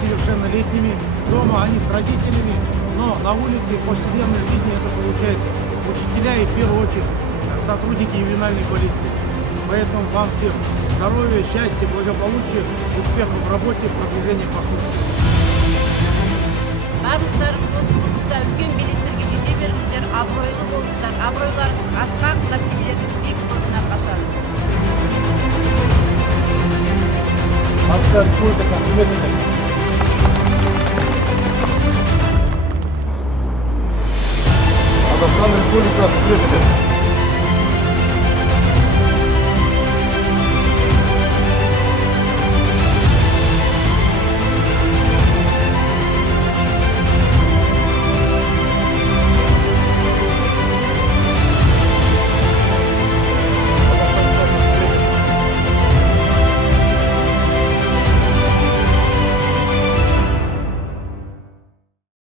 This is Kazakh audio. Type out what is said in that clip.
несовершеннолетними, дома они с родителями, но на улице в повседневной жизни это получается учителя и в первую очередь сотрудники ювенальной полиции. Поэтому вам всем здоровья, счастья, благополучия, успехов в работе, продвижения по службе. Барлықтарыңыз осы жұмыста үлкен белестерге жете беріңіздер, абыройлы болыңыздар, абыройларыңыз асқақ, мәртебелеріңіз биік болсын әрқашан. Қазақстан Республикасының қызметіне. Қазақстан Республикасының қызметіне.